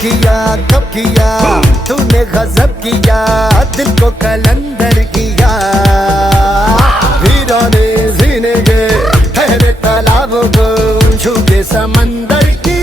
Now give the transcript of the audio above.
किया कब किया तूने गजब किया, दिल को कलंदर किया। वीराने जीने के ठहरे तालाबों को छू के समंदर की